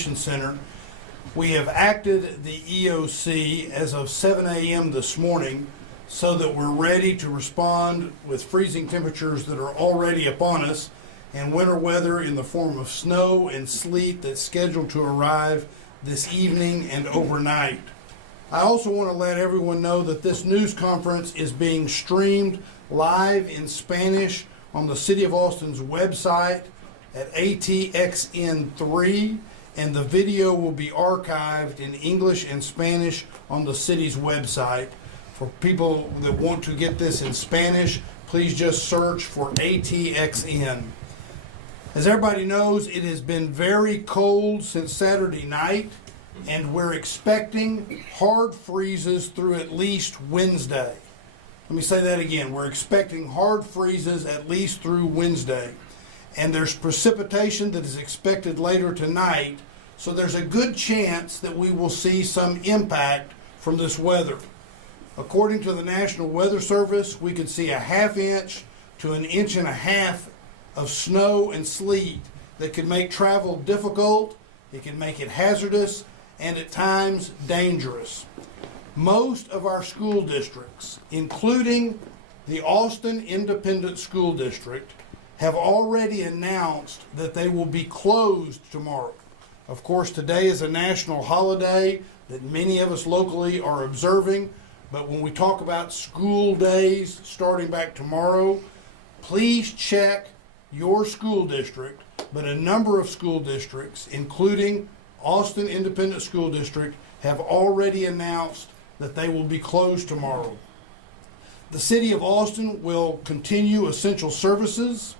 Center. We have acted the EOC as of 7 a.m. this morning so that we're ready to respond with freezing temperatures that are already upon us and winter weather in the form of snow and sleet that's scheduled to arrive this evening and overnight. I also want to let everyone know that this news conference is being streamed live in Spanish on the City of Austin's website at ATXN3, and the video will be archived in English and Spanish on the city's website. For people that want to get this in Spanish, please just search for ATXN. As everybody knows, it has been very cold since Saturday night, and we're expecting hard freezes through at least Wednesday. Let me say that again. We're expecting hard freezes at least through Wednesday. And there's precipitation that is expected later tonight, so there's a good chance that we will see some impact from this weather. According to the National Weather Service, we could see a ½ inch to 1.5 inches of snow and sleet that could make travel difficult, it can make it hazardous, and at times dangerous. Most of our school districts, including the Austin Independent School District, have already announced that they will be closed tomorrow. Of course, today is a national holiday that many of us locally are observing, but when we talk about school days starting back tomorrow, please check your school district, but a number of school districts, including Austin Independent School District, have already announced that they will be closed tomorrow. The City of Austin will continue essential services,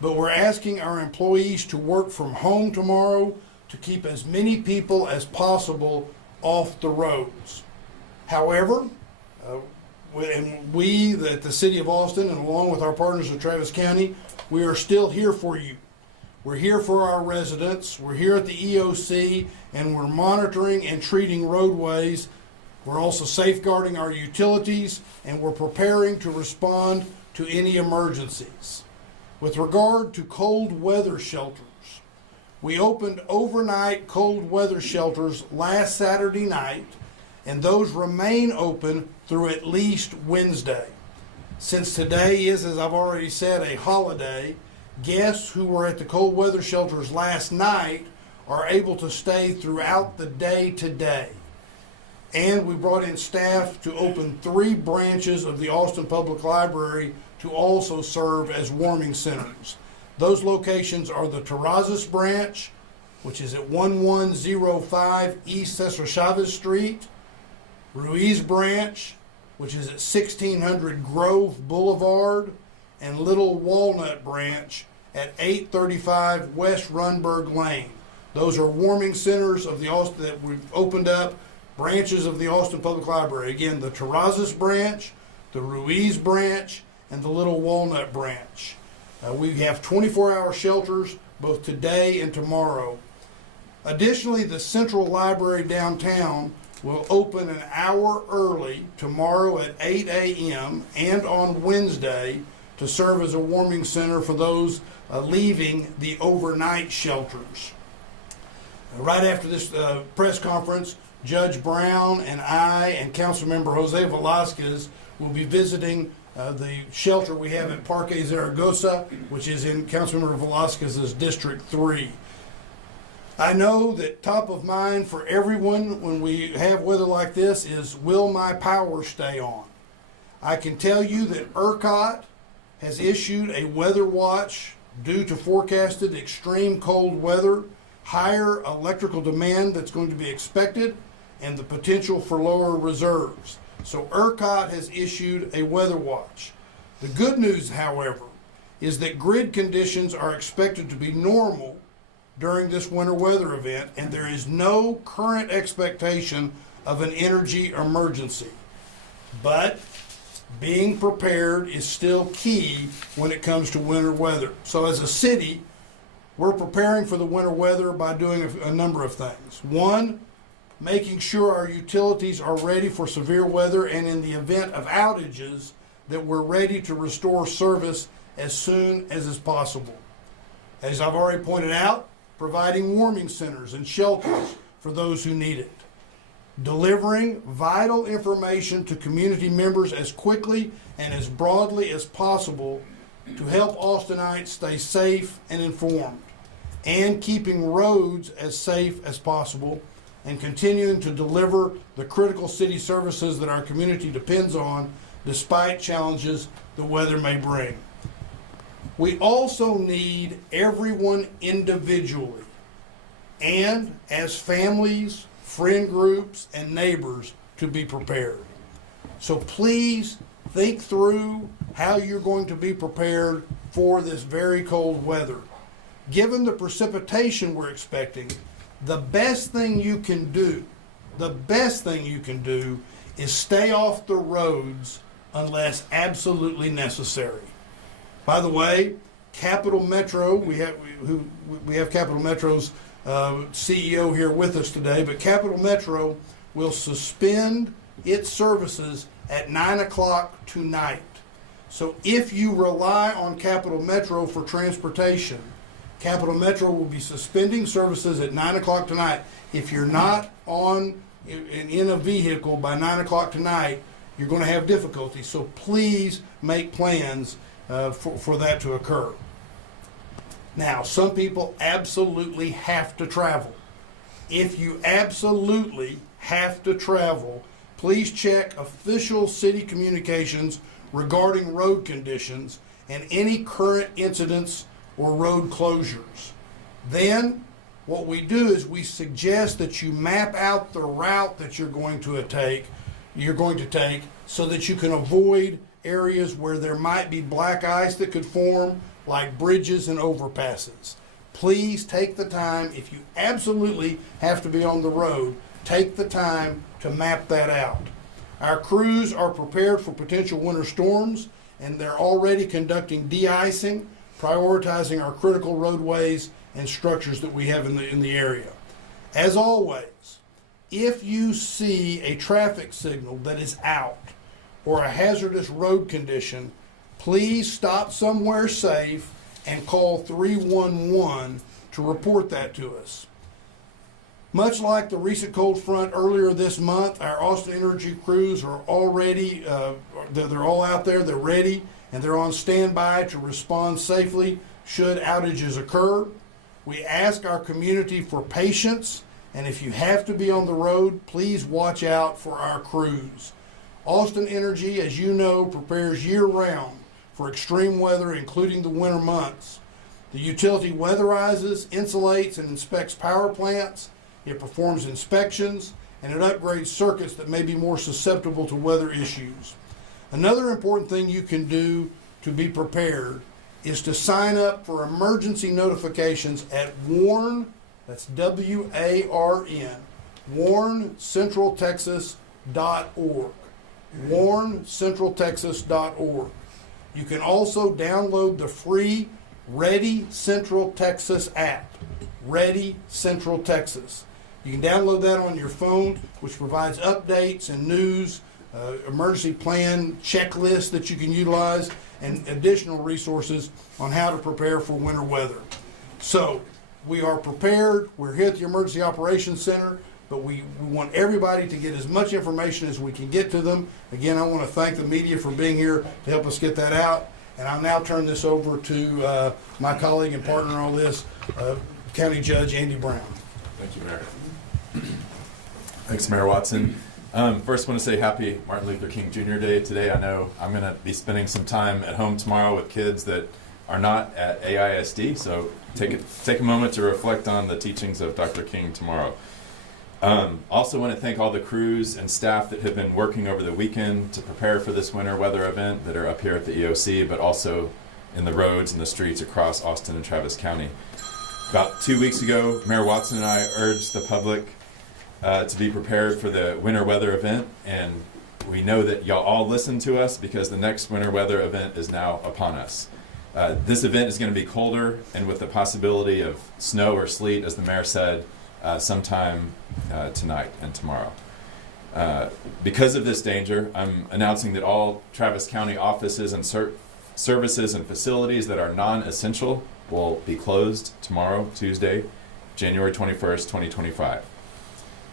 but we're asking our employees to work from home tomorrow to keep as many people as possible off the roads. However, we at the City of Austin, and along with our partners at Travis County, we are still here for you. We're here for our residents. We're here at the EOC, and we're monitoring and treating roadways. We're also safeguarding our utilities, and we're preparing to respond to any emergencies. With regard to cold weather shelters, we opened overnight cold weather shelters last Saturday night, and those remain open through at least Wednesday. Since today is, as I've already said, a holiday, guests who were at the cold weather shelters last night are able to stay throughout the day today. And we brought in staff to open 3 branches of the Austin Public Library to also serve as warming centers. Those locations are the Terrazas branch, which is at 1105 East Cesar Chavez Street, Ruiz branch, which is at 1600 Grove Boulevard, and Little Walnut branch at 835 West Runberg Lane. Those are warming centers of the Austin that we've opened up, branches of the Austin Public Library. Again, the Terrazas branch, the Ruiz branch, and the Little Walnut branch. We have 24-hour shelters both today and tomorrow. Additionally, the Central Library downtown will open an hour early tomorrow at 8 a.m. and on Wednesday to serve as a warming center for those leaving the overnight shelters. Right after this press conference, Judge Brown and I and Councilmember Jose Velasquez will be visiting the shelter we have at Parque Zaragoza, which is in Councilmember Velasquez's District 3. I know that top of mind for everyone when we have weather like this is, will my power stay on? I can tell you that ERCOT has issued a weather watch due to forecasted extreme cold weather, higher electrical demand that's going to be expected, and the potential for lower reserves. So ERCOT has issued a weather watch. The good news, however, is that grid conditions are expected to be normal during this winter weather event, and there is no current expectation of an energy emergency. But being prepared is still key when it comes to winter weather. So as a city, we're preparing for the winter weather by doing a number of things. One, making sure our utilities are ready for severe weather, and in the event of outages, that we're ready to restore service as soon as is possible. As I've already pointed out, providing warming centers and shelters for those who need it, delivering vital information to community members as quickly and as broadly as possible to help Austinites stay safe and informed, and keeping roads as safe as possible, and continuing to deliver the critical city services that our community depends on despite challenges the weather may bring. We also need everyone individually and as families, friend groups, and neighbors to be prepared. So please think through how you're going to be prepared for this very cold weather. Given the precipitation we're expecting, the best thing you can do is stay off the roads unless absolutely necessary. By the way, Capital Metro, we have Capital Metro's CEO here with us today, but Capital Metro will suspend its services at 9 o'clock tonight. So if you rely on Capital Metro for transportation, Capital Metro will be suspending services at 9 o'clock tonight. If you're not in a vehicle by 9 o'clock tonight, you're going to have difficulty. So please make plans for that to occur. Now, some people absolutely have to travel. If you absolutely have to travel, please check official city communications regarding road conditions and any current incidents or road closures. Then, what we do is we suggest that you map out the route that you're going to take so that you can avoid areas where there might be black ice that could form, like bridges and overpasses. Please take the time, if you absolutely have to be on the road, take the time to map that out. Our crews are prepared for potential winter storms, and they're already conducting de-icing, prioritizing our critical roadways and structures that we have in the area. As always, if you see a traffic signal that is out or a hazardous road condition, please stop somewhere safe and call 311 to report that to us. Much like the recent cold front earlier this month, our Austin Energy crews are already, they're all out there, they're ready, and they're on standby to respond safely should outages occur. We ask our community for patience, and if you have to be on the road, please watch out for our crews. Austin Energy, as you know, prepares year-round for extreme weather, including the winter months. The utility weatherizes, insulates, and inspects power plants. It performs inspections, and it upgrades circuits that may be more susceptible to weather issues. Another important thing you can do to be prepared is to sign up for emergency notifications at WARN, that's W-A-R-N, warncentraltexas.org, warncentraltexas.org. You can also download the free Ready Central Texas app, Ready Central Texas. You can download that on your phone, which provides updates and news, emergency plan checklists that you can utilize, and additional resources on how to prepare for winter weather. So we are prepared. We're here at the Emergency Operations Center, but we want everybody to get as much information as we can get to them. Again, I want to thank the media for being here to help us get that out. And I'll now turn this over to my colleague and partner on this, County Judge Andy Brown. Thank you, Mayor. Thanks, Mayor Watson. First, I want to say happy Martin Luther King Jr. Day today. I know I'm going to be spending some time at home tomorrow with kids that are not at AISD, so take a moment to reflect on the teachings of Dr. King tomorrow. Also want to thank all the crews and staff that have been working over the weekend to prepare for this winter weather event that are up here at the EOC, but also in the roads and the streets across Austin and Travis County. About 2 weeks ago, Mayor Watson and I urged the public to be prepared for the winter weather event, and we know that y'all all listen to us because the next winter weather event is now upon us. This event is going to be colder and with the possibility of snow or sleet, as the mayor said, sometime tonight and tomorrow. Because of this danger, I'm announcing that all Travis County offices and services and facilities that are non-essential will be closed tomorrow, Tuesday, January 21st, 2025.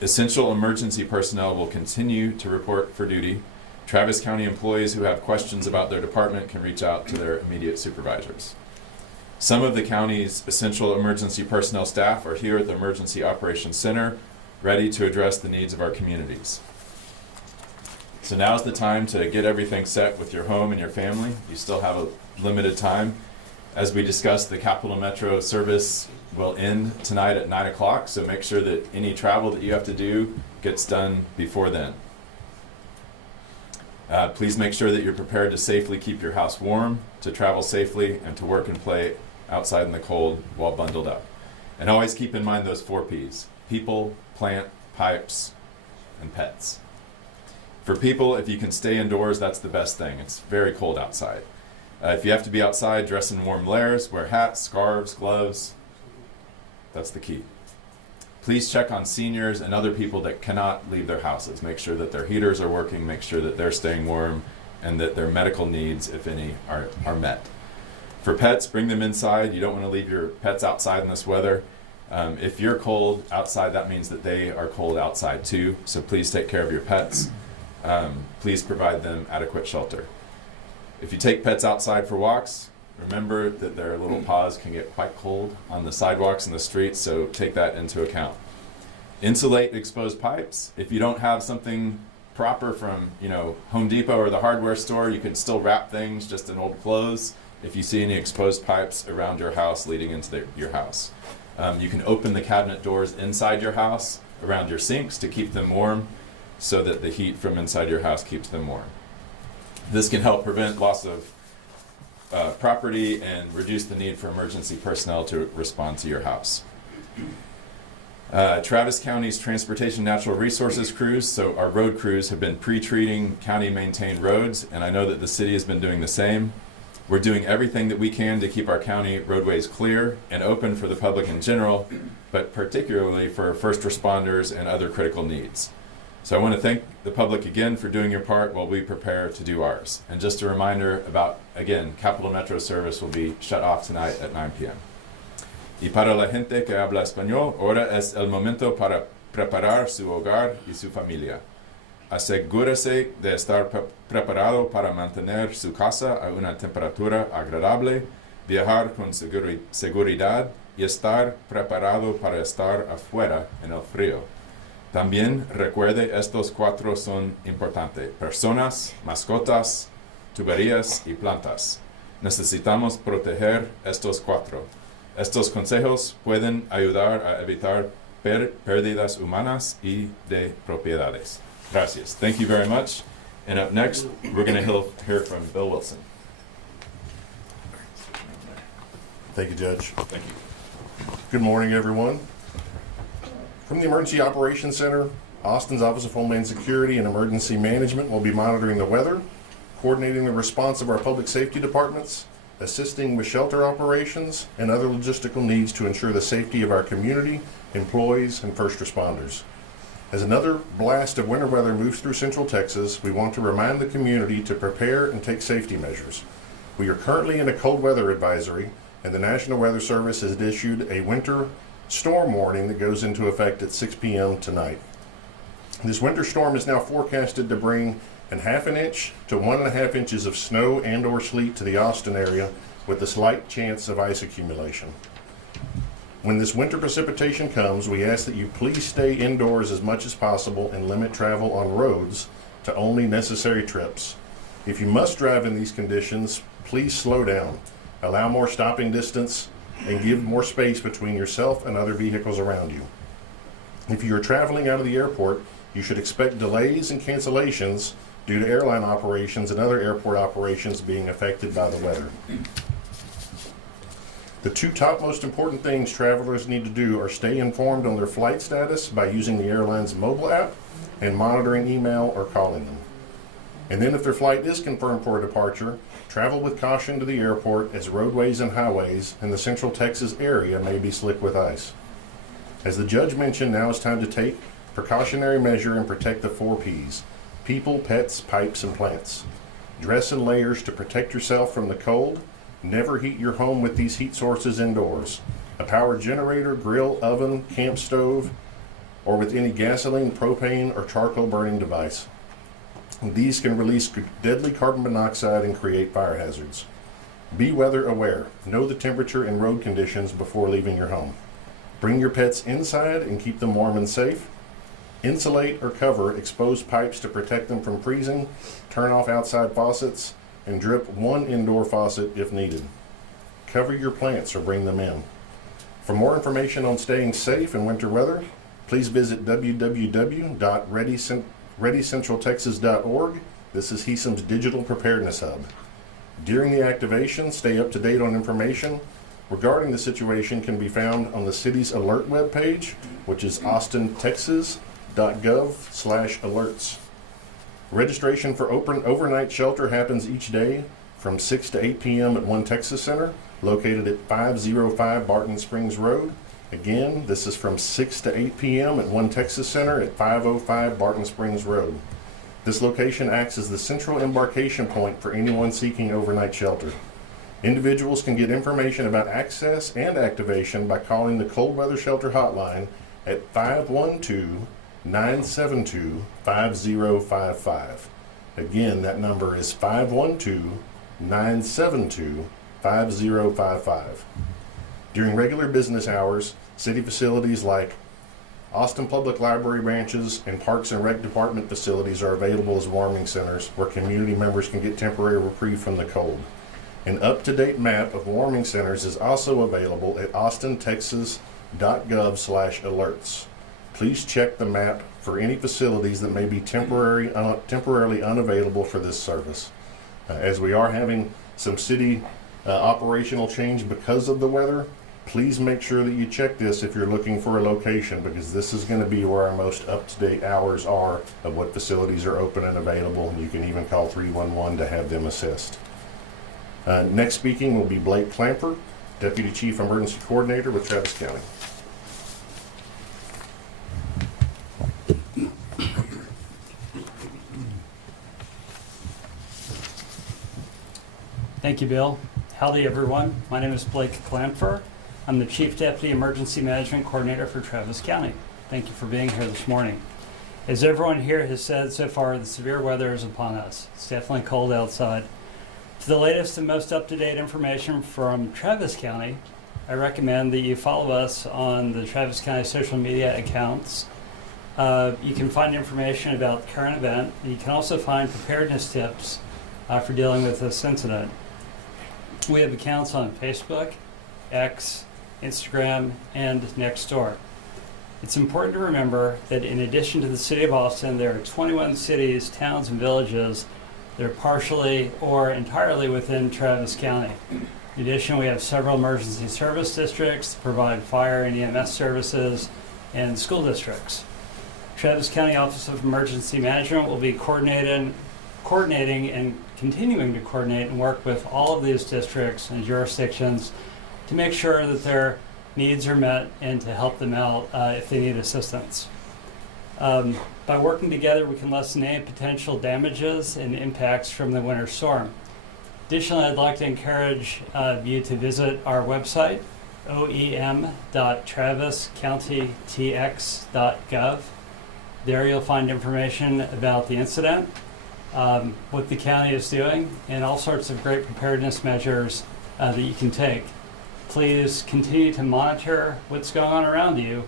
Essential emergency personnel will continue to report for duty. Travis County employees who have questions about their department can reach out to their immediate supervisors. Some of the county's essential emergency personnel staff are here at the Emergency Operations Center, ready to address the needs of our communities. So now's the time to get everything set with your home and your family. You still have a limited time. As we discussed, the Capital Metro service will end tonight at 9 o'clock, so make sure that any travel that you have to do gets done before then. Please make sure that you're prepared to safely keep your house warm, to travel safely, and to work and play outside in the cold while bundled up. And always keep in mind those 4 Ps: people, plant, pipes, and pets. For people, if you can stay indoors, that's the best thing. It's very cold outside. If you have to be outside, dress in warm layers, wear hats, scarves, gloves. That's the key. Please check on seniors and other people that cannot leave their houses. Make sure that their heaters are working, make sure that they're staying warm, and that their medical needs, if any, are met. For pets, bring them inside. You don't want to leave your pets outside in this weather. If you're cold outside, that means that they are cold outside too. So please take care of your pets. Please provide them adequate shelter. If you take pets outside for walks, remember that their little paws can get quite cold on the sidewalks and the streets, so take that into account. Insulate exposed pipes. If you don't have something proper from, Home Depot or the hardware store, you can still wrap things just in old clothes if you see any exposed pipes around your house leading into your house. You can open the cabinet doors inside your house around your sinks to keep them warm so that the heat from inside your house keeps them warm. This can help prevent loss of property and reduce the need for emergency personnel to respond to your house. Travis County's Transportation Natural Resources crews, so our road crews, have been pre-treating county-maintained roads, and I know that the city has been doing the same. We're doing everything that we can to keep our county roadways clear and open for the public in general, but particularly for first responders and other critical needs. So I want to thank the public again for doing your part while we prepare to do ours. And just a reminder about, again, Capital Metro service will be shut off tonight at 9 p.m. Y para la gente que habla español, ahora es el momento para preparar su hogar y su familia. Asegúrese de estar preparado para mantener su casa a una temperatura agradable, viajar con seguridad y estar preparado para estar afuera en el frío. También recuerde, estos 4 son importantes: personas, mascotas, tuberías y plantas. Necesitamos proteger estos 4. Estos consejos pueden ayudar a evitar pérdidas humanas y de propiedades. Gracias. Thank you very much. And up next, we're going to hear from Bill Wilson. Thank you, Judge. Thank you. Good morning, everyone. From the Emergency Operations Center, Austin's Office of Homeland Security and Emergency Management will be monitoring the weather, coordinating the response of our public safety departments, assisting with shelter operations, and other logistical needs to ensure the safety of our community, employees, and first responders. As another blast of winter weather moves through Central Texas, we want to remind the community to prepare and take safety measures. We are currently in a cold weather advisory, and the National Weather Service has issued a winter storm warning that goes into effect at 6 p.m. tonight. This winter storm is now forecasted to bring ½ inch to 1.5 inches of snow and or sleet to the Austin area, with a slight chance of ice accumulation. When this winter precipitation comes, we ask that you please stay indoors as much as possible and limit travel on roads to only necessary trips. If you must drive in these conditions, please slow down, allow more stopping distance, and give more space between yourself and other vehicles around you. If you are traveling out of the airport, you should expect delays and cancellations due to airline operations and other airport operations being affected by the weather. The 2 top most important things travelers need to do are stay informed on their flight status by using the airline's mobile app and monitoring email or calling them. And then if their flight is confirmed for a departure, travel with caution to the airport, as roadways and highways in the Central Texas area may be slick with ice. As the judge mentioned, now is time to take precautionary measure and protect the 4 Ps: people, pets, pipes, and plants. Dress in layers to protect yourself from the cold. Never heat your home with these heat sources indoors. a power generator, grill, oven, camp stove, or with any gasoline, propane, or charcoal burning device. These can release deadly carbon monoxide and create fire hazards. Be weather aware. Know the temperature and road conditions before leaving your home. Bring your pets inside and keep them warm and safe. Insulate or cover exposed pipes to protect them from freezing. Turn off outside faucets and drip one indoor faucet if needed. Cover your plants or bring them in. For more information on staying safe in winter weather, please visit www.readycentraltexas.org. This is HESM's digital preparedness hub. During the activation, stay up to date on information regarding the situation can be found on the city's alert webpage, which is austintexas.gov/alerts. Registration for open overnight shelter happens each day from 6 to 8 p.m. at One Texas Center, located at 505 Barton Springs Road. Again, this is from 6 to 8 p.m. at One Texas Center at 505 Barton Springs Road. This location acts as the central embarkation point for anyone seeking overnight shelter. Individuals can get information about access and activation by calling the Cold Weather Shelter Hotline at 512-972-5055. Again, that number is 512-972-5055. During regular business hours, city facilities like Austin Public Library branches and Parks and Rec Department facilities are available as warming centers where community members can get temporary reprieve from the cold. An up-to-date map of warming centers is also available at austintexas.gov/alerts. Please check the map for any facilities that may be temporarily unavailable for this service. As we are having some city operational change because of the weather, please make sure that you check this if you're looking for a location, because this is going to be where our most up-to-date hours are of what facilities are open and available. You can even call 311 to have them assist. Next speaking will be Blake Clamper, Deputy Chief Emergency Coordinator with Travis County. Thank you, Bill. Howdy, everyone. My name is Blake Clamper. I'm the Chief Deputy Emergency Management Coordinator for Travis County. Thank you for being here this morning. As everyone here has said so far, the severe weather is upon us. It's definitely cold outside. For the latest and most up-to-date information from Travis County, I recommend that you follow us on the Travis County social media accounts. You can find information about the current event. You can also find preparedness tips for dealing with this incident. We have accounts on Facebook, X, Instagram, and Nextdoor. It's important to remember that in addition to the city of Austin, there are 21 cities, towns, and villages that are partially or entirely within Travis County. In addition, we have several emergency service districts that provide fire and EMS services, and school districts. Travis County Office of Emergency Management will be coordinating and continuing to coordinate and work with all of these districts and jurisdictions to make sure that their needs are met and to help them out if they need assistance. By working together, we can lessen any potential damages and impacts from the winter storm. Additionally, I'd like to encourage you to visit our website, oem.traviscountytx.gov. There you'll find information about the incident, what the county is doing, and all sorts of great preparedness measures that you can take. Please continue to monitor what's going on around you.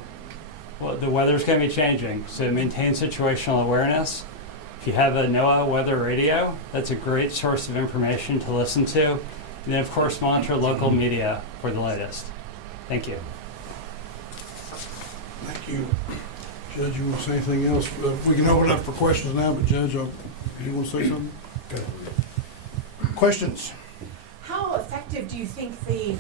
Well, the weather's going to be changing, so maintain situational awareness. If you have a NOAA weather radio, that's a great source of information to listen to. And then, of course, monitor local media for the latest. Thank you. Thank you. Judge, you want to say anything else? We can open it up for questions now, but Judge, you want to say something? Okay. Questions? How effective do you think the,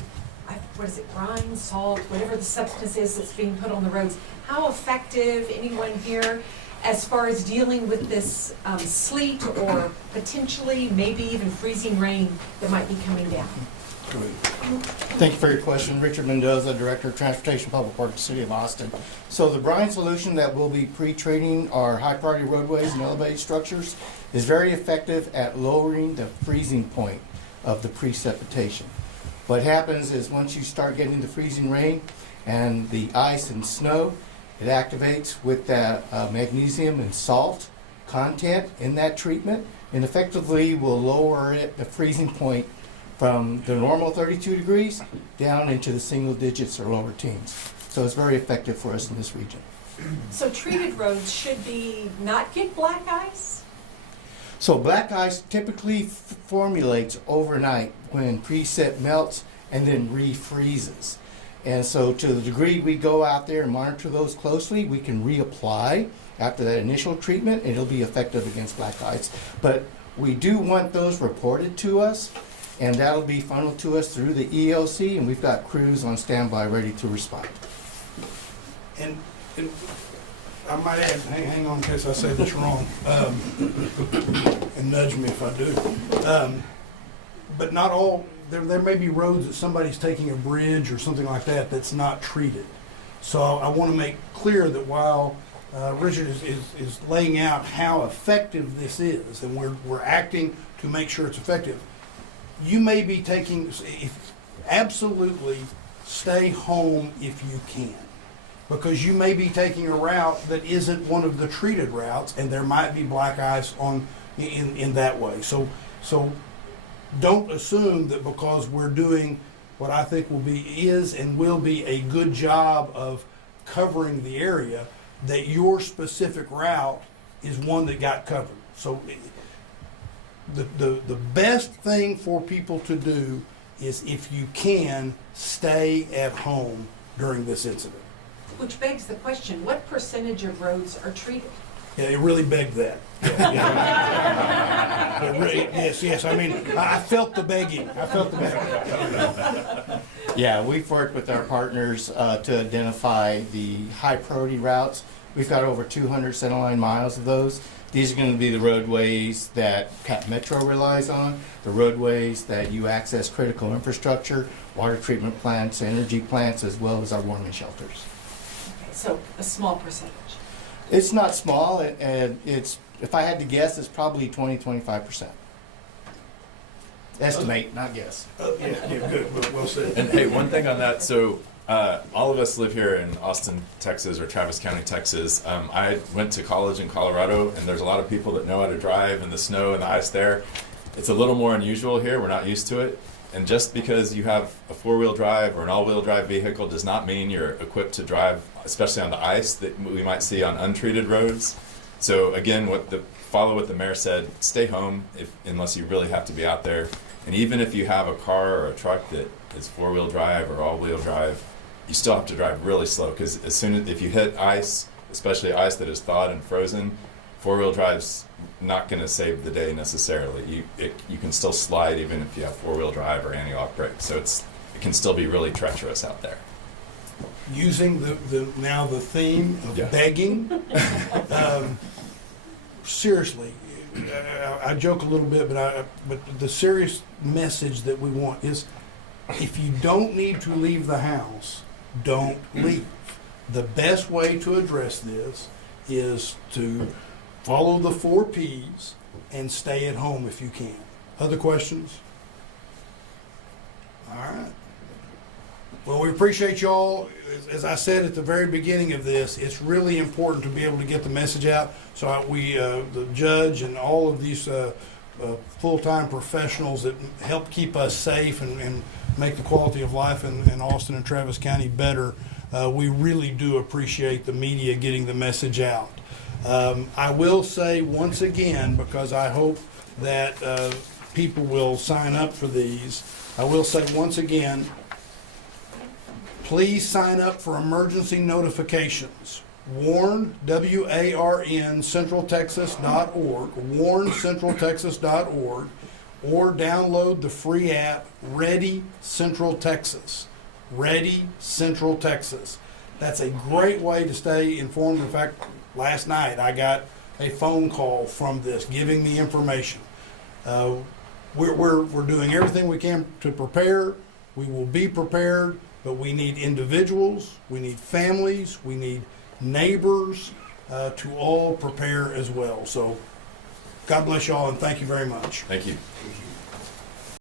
what is it, brine, salt, whatever the substance is that's being put on the roads, how effective, anyone here, as far as dealing with this sleet or potentially maybe even freezing rain that might be coming down? Go ahead. Thank you for your question. Richard Mendoza, Director of Transportation Public Works, City of Austin. So the brine solution that we'll be pre-treating our high-priority roadways and elevated structures is very effective at lowering the freezing point of the precipitation. What happens is once you start getting the freezing rain and the ice and snow, it activates with that magnesium and salt content in that treatment, and effectively will lower it, the freezing point, from the normal 32 degrees down into the single digits or lower teens. So it's very effective for us in this region. So treated roads should be not get black ice? So black ice typically formulates overnight when preset melts and then refreezes. And so to the degree we go out there and monitor those closely, we can reapply after that initial treatment, and it'll be effective against black ice. But we do want those reported to us, and that'll be funneled to us through the EOC, and we've got crews on standby ready to respond. And I might add, hang on in case I say this wrong, and nudge me if I do. But not all, there may be roads that somebody's taking a bridge or something like that that's not treated. So I want to make clear that while Richard is laying out how effective this is, and we're acting to make sure it's effective, you may be taking, absolutely stay home if you can. Because you may be taking a route that isn't one of the treated routes, and there might be black ice in that way. So don't assume that because we're doing what I think is and will be a good job of covering the area, that your specific route is one that got covered. So the best thing for people to do is, if you can, stay at home during this incident. Which begs the question, what percentage of roads are treated? Yeah, it really begged that. Yes. I mean, I felt the begging. Yeah, we've worked with our partners to identify the high priority routes. We've got over 200 centerline miles of those. These are going to be the roadways that Cap Metro relies on, the roadways that you access critical infrastructure, water treatment plants, energy plants, as well as our warming shelters. Okay, so a small percentage. It's not small, and it's, if I had to guess, it's probably 20-25%. Estimate, not guess. Yeah, good. Well said. And hey, one thing on that. So all of us live here in Austin, Texas, or Travis County, Texas. I went to college in Colorado, and there's a lot of people that know how to drive in the snow and the ice there. It's a little more unusual here. We're not used to it. And just because you have a four-wheel drive or an all-wheel drive vehicle does not mean you're equipped to drive, especially on the ice that we might see on untreated roads. So again, follow what the mayor said, stay home unless you really have to be out there. And even if you have a car or a truck that is four-wheel drive or all-wheel drive, you still have to drive really slow, because if you hit ice, especially ice that is thawed and frozen, four-wheel drive's not going to save the day necessarily. You can still slide even if you have four-wheel drive or anti-lock brakes. So it can still be really treacherous out there. Using the theme of begging, seriously, I joke a little bit, but the serious message that we want is, if you don't need to leave the house, don't leave. The best way to address this is to follow the 4 Ps and stay at home if you can. Other questions? All right. Well, we appreciate y'all. As I said at the very beginning of this, it's really important to be able to get the message out. So the judge and all of these full-time professionals that help keep us safe and make the quality of life in Austin and Travis County better, we really do appreciate the media getting the message out. I will say once again, because I hope that people will sign up for these, I will say once again, please sign up for emergency notifications. Warn, WARN, centraltexas.org, warncentraltexas.org, or download the free app, Ready Central Texas. Ready Central Texas. That's a great way to stay informed. In fact, last night I got a phone call from this giving me information. We're doing everything we can to prepare. We will be prepared, but we need individuals, we need families, we need neighbors to all prepare as well. So God bless y'all, and thank you very much. Thank you.